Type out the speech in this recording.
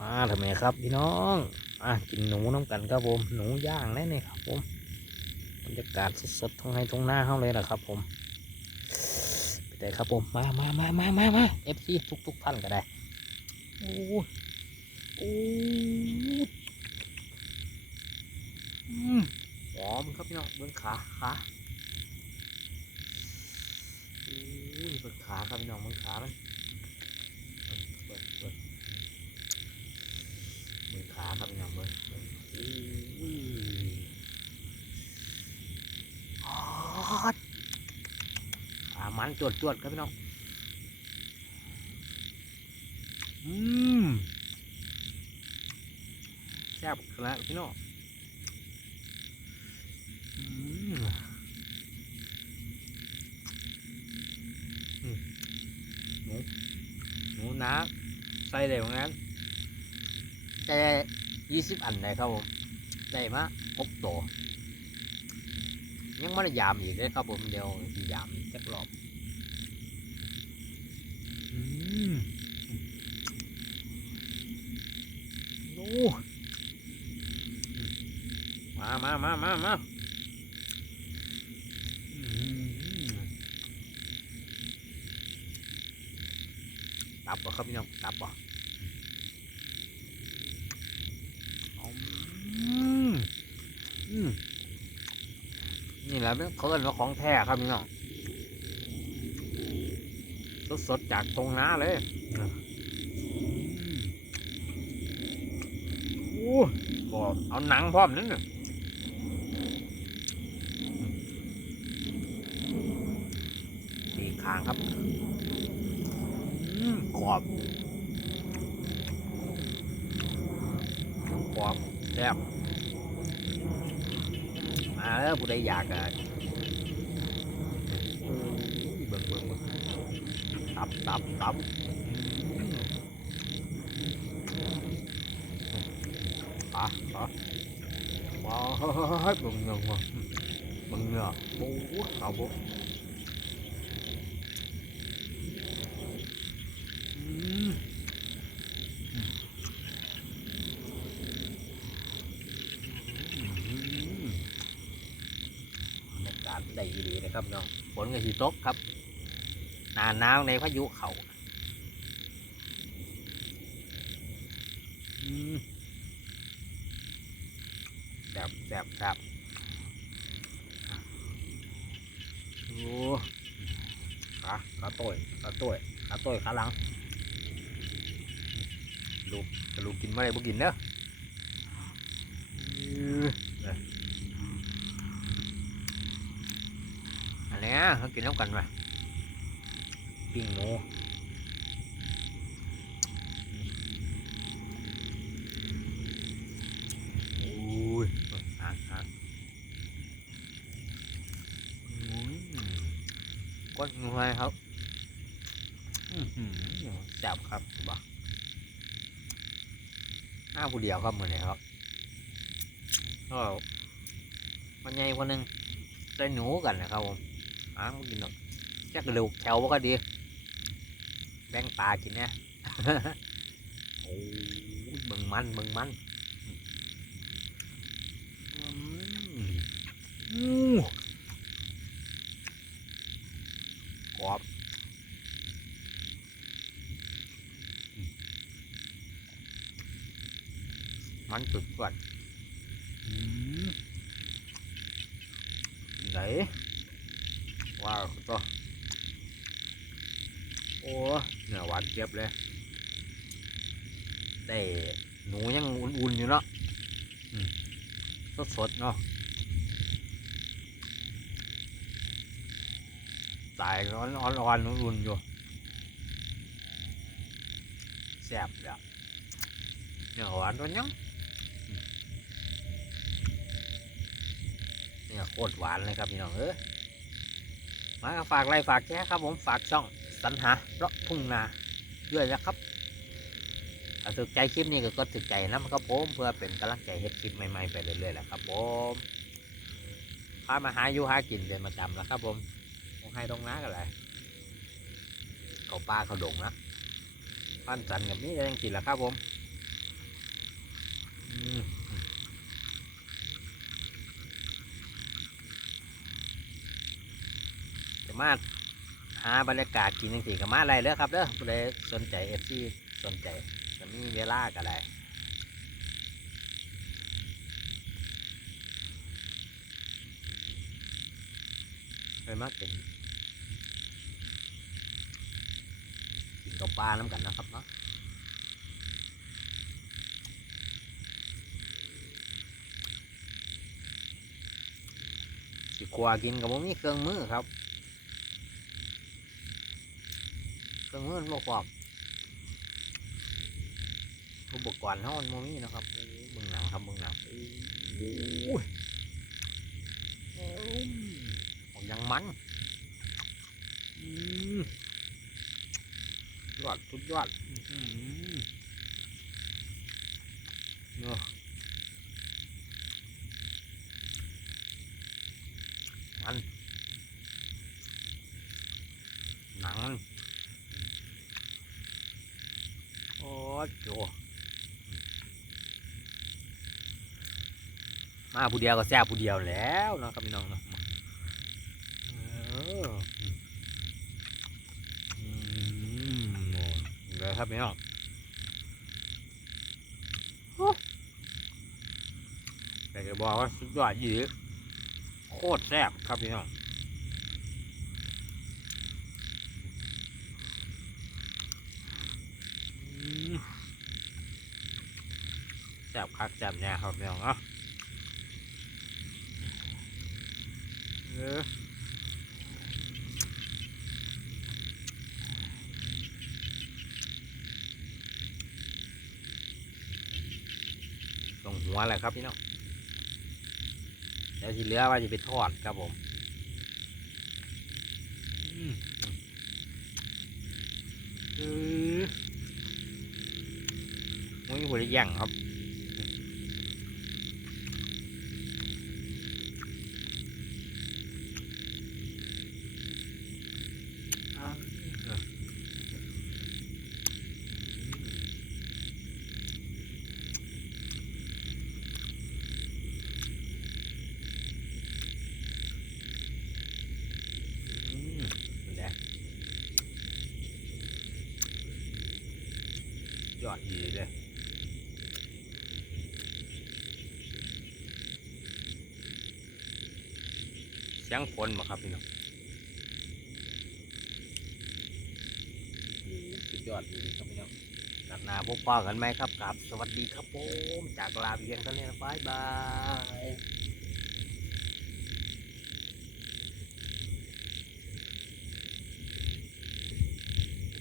มาทำไมครับพี่น้องอะกินหนูน้ำกันครับผมหนูย่างแน่นี่ครับผมบรรยากาศสดๆท้องให้ท้องหน้าเข้าเลยนะครับผมไปได้ครับผมมามามามามามาเอฟซีทุกทุกๆท่านก็ได้โอ้โหโอ้หอืมหอมครับพี่น้องเบื้องขาขาโอ้ยเบื้องขาครับพี่น้องเบื้องขามันเปิดเปิด มือขาครับพี่น้องมือมืออุ้ยฮอดขามันจวดจวดๆครับพี่น้อง อืมแซ่บขนาดพี่น้องหนูหนูนะใส่ได้เหมือนกัน ได้ยี่สิบอันเลยครับผมได้มาหกตัวยังไม่ได้ยามอีกเลยครับผมเดี๋ยวสิยามอีกจักรอบอืมโอ้มามามามามาอืมตับป่ะครับพี่น้องตับป่ะ อืมอืม นี่แหละเขาเรียกว่าของแท้ครับพี่น้องสดๆจากตรงนาเลยอืมโอ้ก็เอาหนังพร้อมนั่นน่ะตีคางครับอืมกรอบกรอบแซ่บ มาแล้วผู้ใดอยากอะเบิ่งเบิ่งเบิ่งตับตับตับอะอะว้าวเบิ่งเงาเบิ่งเงาโอ้โหเอาบุอืมบรรยากาศ ได้ดีนะครับน้องฝนก็สิตกครับหนาหนาวในพายุเขาอืมแซ่บแซ่บแซ่บโอ้ขาขาโต้ยขาโต้ยขาโต้ยขาหลังลูกจะลูกกินไม่ได้บ่กินเด้ออื้อเนี่ยอัน เนี้ยเขากินน้ำกันมาปิ้งหนูโอ้ยอ่านอ่านอืมก้นงูอะไรครับอื้อหือจับครับบ่หน้าผู้เดียวครับมือนี้ครับก็มันใหญ่กว่าหนึงได้หนูกันนะครับผม หามากินหรอกจักกระดูกแถวบ่ก็ดี แบ่งปลากินเนี่ยโอ้ยเบิ่งมันเบิ่งมันอืมอู้กรอบอืมมันสุดกว่าอืมไหน ว้าวตัวโอ้เนื้อหวานเจี๊ยบเลยแต่หนูยังอุ่นๆอยู่เนาะอืมสดๆเนาะสายร้อนอ่อนๆอุ่นๆอยู่แซ่บเลยอะเนื้อหวานตัวยังอืมเนี่ยโคตรหวานเลยครับพี่น้องเอ้ย มาฝากไลค์ฝากแชร์ครับผมฝากช่องสัญหาเลาะทุ่งนาด้วยนะครับถ้าถูกใจคลิปนี้ก็กดถูกใจนะครับผมเพื่อเป็นกำลังใจเฮ็ดคลิปใหม่ๆไปเรื่อยๆแหละครับผมพามาหาอยู่หากินเป็นประจำแล้วครับผมคงให้ตรงน้ากันเลยเขาปลาเขาดงนะพันสันกับนี้ยังกินแหละครับผม มาหาบรรยากาศกินจังซี่ก็มาอะไรเลยครับเด้อผู้ใดสนใจเอฟซีสนใจจะมีเวลาก็ได้เคยมาเป็นกินกับปลาน้ำกันนะครับเนาะสิกว่ากินกับผมมีเครื่องมือครับ เค รื่องมือมันบ่พร้อมอุปกรณ์เฮามันบ่มีนะครับโอ้เบิ่งหนังครับเบิ่งหนังโอ้ยโอ้ยผมยังมันยอดสุดยอดอื้อหือเนาะมันหนังมัน โอ้โจมาผู้เดียวก็แซ่บผู้เดียวแล้วเนาะครับพี่น้องเนาะเอออืมโอ้เลยครับพี่น้องโอ้แต่จะบอกว่าสุดยอดยี่โคตรแซ่บครับพี่น้องอืม แซ่บคักแซ่บแน่ครับพี่น้องเนาะเออตรงหัวแหละครับพี่น้องเดี๋ยวที่เหลือว่าจะไปทอดครับผมอืมอือมันมีหัวย่างครับ ยอดดีเลยเสียงฝนมาครับพี่น้องโอ้สุดยอดดีครับพี่น้องกลับหนาพบปะกันไหมครับครับ สวัสดีครับผม จากลาเพียงเท่านี้นะบายบาย